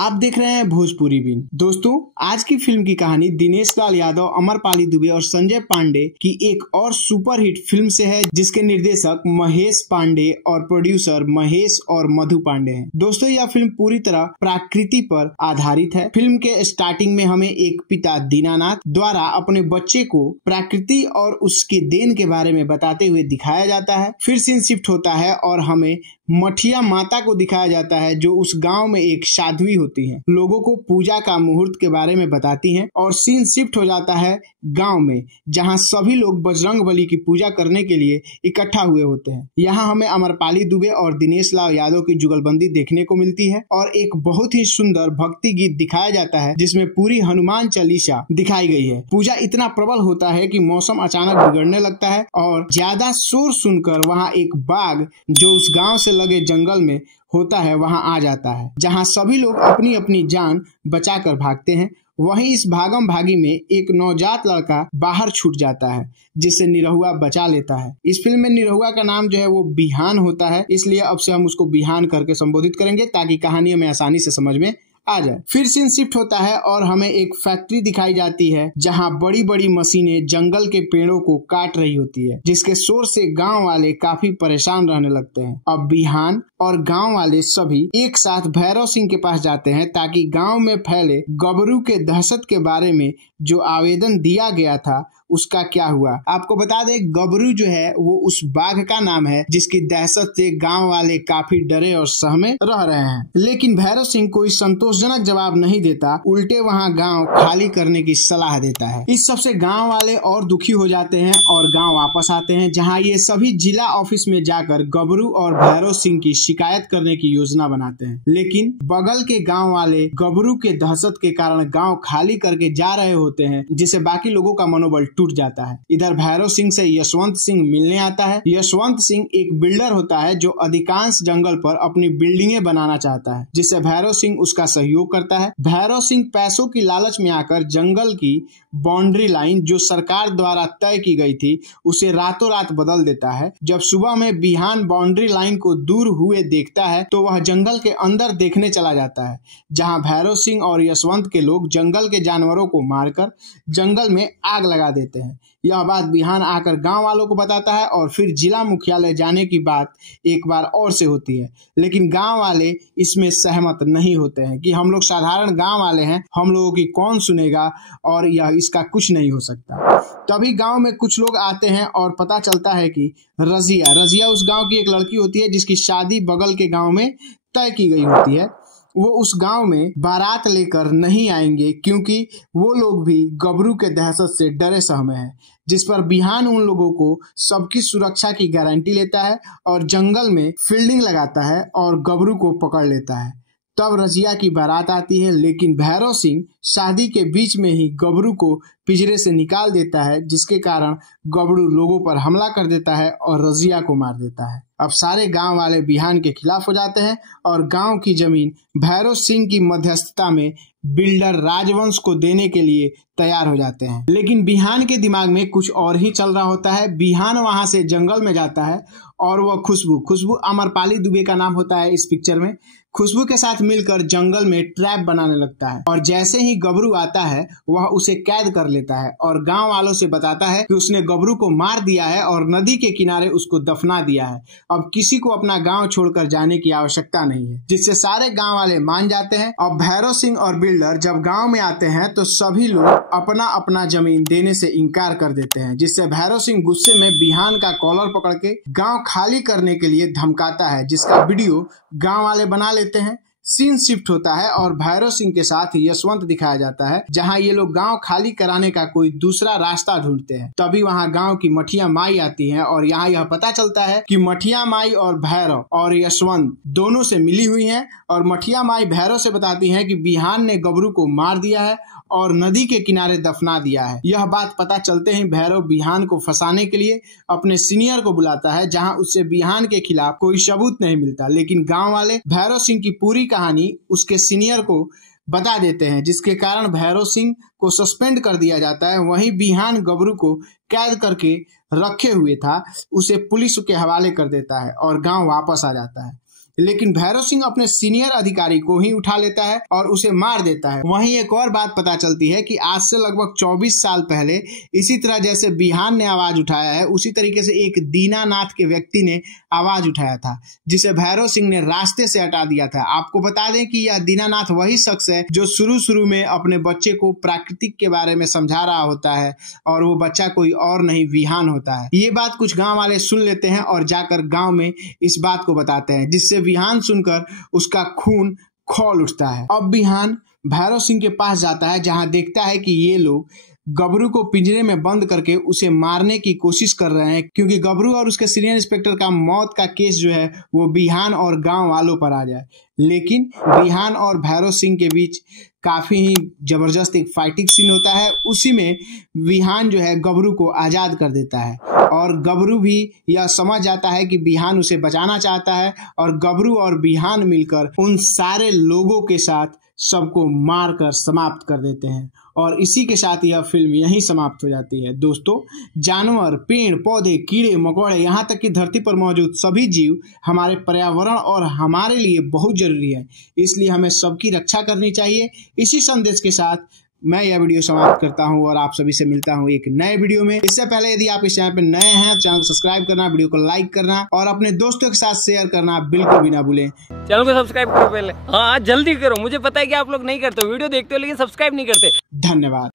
आप देख रहे हैं भोजपुरी बिन। दोस्तों, आज की फिल्म की कहानी दिनेश लाल यादव, अमरपाली दुबे और संजय पांडे की एक और सुपरहिट फिल्म से है, जिसके निर्देशक महेश पांडे और प्रोड्यूसर महेश और मधु पांडे हैं। दोस्तों, यह फिल्म पूरी तरह प्रकृति पर आधारित है। फिल्म के स्टार्टिंग में हमें एक पिता दीनानाथ द्वारा अपने बच्चे को प्रकृति और उसकी देन के बारे में बताते हुए दिखाया जाता है। फिर सीन शिफ्ट होता है और हमें मठिया माता को दिखाया जाता है, जो उस गांव में एक साध्वी होती हैं, लोगों को पूजा का मुहूर्त के बारे में बताती हैं। और सीन शिफ्ट हो जाता है गांव में, जहां सभी लोग बजरंगबली की पूजा करने के लिए इकट्ठा हुए होते हैं। यहाँ हमें अमरपाली दुबे और दिनेश लाल यादव की जुगलबंदी देखने को मिलती है और एक बहुत ही सुंदर भक्ति गीत दिखाया जाता है, जिसमें पूरी हनुमान चालीसा दिखाई गई है। पूजा इतना प्रबल होता है कि मौसम अचानक बिगड़ने लगता है और ज्यादा शोर सुनकर वहाँ एक बाघ जो उस गाँव से लगे जंगल में होता है वहां आ जाता है, जहां सभी लोग अपनी अपनी जान बचाकर भागते हैं। वहीं इस भागम भागी में एक नवजात लड़का बाहर छूट जाता है, जिससे निरहुआ बचा लेता है। इस फिल्म में निरहुआ का नाम जो है वो बिहान होता है, इसलिए अब से हम उसको बिहान करके संबोधित करेंगे ताकि कहानी हमें आसानी से समझ में आ जाए। फिर सीन शिफ्ट होता है और हमें एक फैक्ट्री दिखाई जाती है, जहां बड़ी बड़ी मशीनें जंगल के पेड़ों को काट रही होती है, जिसके शोर से गांव वाले काफी परेशान रहने लगते हैं। अब बिहान और गांव वाले सभी एक साथ भैरव सिंह के पास जाते हैं ताकि गांव में फैले गबरू के दहशत के बारे में जो आवेदन दिया गया था उसका क्या हुआ। आपको बता दें, गबरू जो है वो उस बाघ का नाम है जिसकी दहशत से गांव वाले काफी डरे और सहमे रह रहे हैं। लेकिन भैरव सिंह कोई संतोषजनक जवाब नहीं देता, उल्टे वहां गांव खाली करने की सलाह देता है। इस सब से गांव वाले और दुखी हो जाते हैं और गांव वापस आते हैं, जहां ये सभी जिला ऑफिस में जाकर गबरू और भैरव सिंह की शिकायत करने की योजना बनाते हैं। लेकिन बगल के गाँव वाले गबरू के दहशत के कारण गाँव खाली करके जा रहे होते हैं, जिससे बाकी लोगों का मनोबल टूट जाता है। इधर भैरव सिंह से यशवंत सिंह मिलने आता है। यशवंत सिंह एक बिल्डर होता है जो अधिकांश जंगल पर अपनी बिल्डिंगें बनाना चाहता है, जिससे भैरव सिंह उसका सहयोग करता है। भैरव सिंह पैसों की लालच में आकर जंगल की बाउंड्री लाइन जो सरकार द्वारा तय की गई थी उसे रातों रात बदल देता है। जब सुबह में बिहान बाउंड्री लाइन को दूर हुए देखता है तो वह जंगल के अंदर देखने चला जाता है, जहां भैरव सिंह और यशवंत के लोग जंगल के जानवरों को मारकर जंगल में आग लगा देते हैं। यह बात बिहान आकर गांव वालों को बताता है और फिर जिला मुख्यालय जाने की बात एक बार और से होती है। लेकिन गांव वाले इसमें सहमत नहीं होते हैं कि हम लोग साधारण गांव वाले हैं, हम लोगों की कौन सुनेगा और यह इसका कुछ नहीं हो सकता। तभी गांव में कुछ लोग आते हैं और पता चलता है कि रजिया उस गांव की एक लड़की होती है जिसकी शादी बगल के गांव में तय की गई होती है। वो उस गांव में बारात लेकर नहीं आएंगे क्योंकि वो लोग भी गबरू के दहशत से डरे सहमे हैं, जिस पर बिहान उन लोगों को सबकी सुरक्षा की गारंटी लेता है और जंगल में फील्डिंग लगाता है और गबरू को पकड़ लेता है। तब रजिया की बारात आती है, लेकिन भैरव सिंह शादी के बीच में ही गबरू को पिंजरे से निकाल देता है, जिसके कारण गबरू लोगों पर हमला कर देता है और रजिया को मार देता है। अब सारे गांव वाले बिहान के खिलाफ हो जाते हैं और गांव की जमीन भैरव सिंह की मध्यस्थता में बिल्डर राजवंश को देने के लिए तैयार हो जाते हैं। लेकिन बिहान के दिमाग में कुछ और ही चल रहा होता है। बिहान वहां से जंगल में जाता है और वह खुशबू अमरपाली दुबे का नाम होता है इस पिक्चर में, खुशबू के साथ मिलकर जंगल में ट्रैप बनाने लगता है। और जैसे ही गबरू आता है वह उसे कैद कर लेता है और गांव वालों से बताता है कि उसने गबरू को मार दिया है और नदी के किनारे उसको दफना दिया है। अब किसी को अपना गांव छोड़कर जाने की आवश्यकता नहीं है, जिससे सारे गांव वाले मान जाते हैं। अब भैरव सिंह और बिल्डर जब गांव में आते हैं तो सभी लोग अपना अपना जमीन देने से इनकार कर देते हैं, जिससे भैरव सिंह गुस्से में बिहान का कॉलर पकड़ के गांव खाली करने के लिए धमकाता है, जिसका वीडियो गांव वाले बना लेते हैं। सीन शिफ्ट होता है और भैरव सिंह के साथ यशवंत दिखाया जाता है, जहां ये लोग गांव खाली कराने का कोई दूसरा रास्ता ढूंढते हैं। तभी वहां गांव की मठिया माई आती हैं और यहाँ यह पता चलता है कि मठिया माई और भैरव और यशवंत दोनों से मिली हुई हैं और मठिया माई भैरव से बताती हैं कि बिहान ने गबरू को मार दिया है और नदी के किनारे दफना दिया है। यह बात पता चलते ही भैरव बिहान को फंसाने के लिए अपने सीनियर को बुलाता है, जहां उससे बिहान के खिलाफ कोई सबूत नहीं मिलता। लेकिन गांव वाले भैरव सिंह की पूरी कहानी उसके सीनियर को बता देते हैं, जिसके कारण भैरव सिंह को सस्पेंड कर दिया जाता है। वहीं बिहान गबरू को कैद करके रखे हुए था उसे पुलिस के हवाले कर देता है और गांव वापस आ जाता है। लेकिन भैरव सिंह अपने सीनियर अधिकारी को ही उठा लेता है और उसे मार देता है। वहीं एक और बात पता चलती है कि आज से लगभग 24 साल पहले इसी तरह जैसे बिहान ने आवाज उठाया है, उसी तरीके से एक दीनानाथ के व्यक्ति ने आवाज उठाया था, जिसे भैरव सिंह ने रास्ते से हटा दिया था। आपको बता दें कि यह दीनानाथ वही शख्स है जो शुरू में अपने बच्चे को प्राकृतिक के बारे में समझा रहा होता है और वो बच्चा कोई और नहीं विहान होता है। ये बात कुछ गांव वाले सुन लेते हैं और जाकर गांव में इस बात को बताते हैं, जिससे विहान सुनकर उसका खून खौल उठता है। अब विहान भैरव सिंह के पास जाता है, जहां देखता है कि ये लोग गबरू को पिंजरे में बंद करके उसे मारने की कोशिश कर रहे हैं, क्योंकि गबरू और उसके सीनियर इंस्पेक्टर का मौत का केस जो है वो बिहान और गांव वालों पर आ जाए। लेकिन बिहान और भैरव सिंह के बीच काफी ही जबरदस्त एक फाइटिंग सीन होता है। उसी में विहान जो है गबरू को आजाद कर देता है और गबरू भी यह समझ जाता है कि बिहान उसे बचाना चाहता है और गबरू और बिहान मिलकर उन सारे लोगों के साथ सबको मारकर समाप्त कर देते हैं और इसी के साथ यह फिल्म यहीं समाप्त हो जाती है। दोस्तों, जानवर, पेड़ पौधे, कीड़े मकोड़े, यहाँ तक कि धरती पर मौजूद सभी जीव हमारे पर्यावरण और हमारे लिए बहुत जरूरी है, इसलिए हमें सबकी रक्षा करनी चाहिए। इसी संदेश के साथ मैं यह वीडियो समाप्त करता हूं और आप सभी से मिलता हूं एक नए वीडियो में। इससे पहले यदि आप इस चैनल पर नए हैं तो चैनल को सब्सक्राइब करना, वीडियो को लाइक करना और अपने दोस्तों के साथ शेयर करना बिल्कुल भी ना भूलें। चैनल को सब्सक्राइब करो पहले, हाँ जल्दी करो। मुझे पता है कि आप लोग नहीं करते, वीडियो देखते हो लेकिन सब्सक्राइब नहीं करते। धन्यवाद।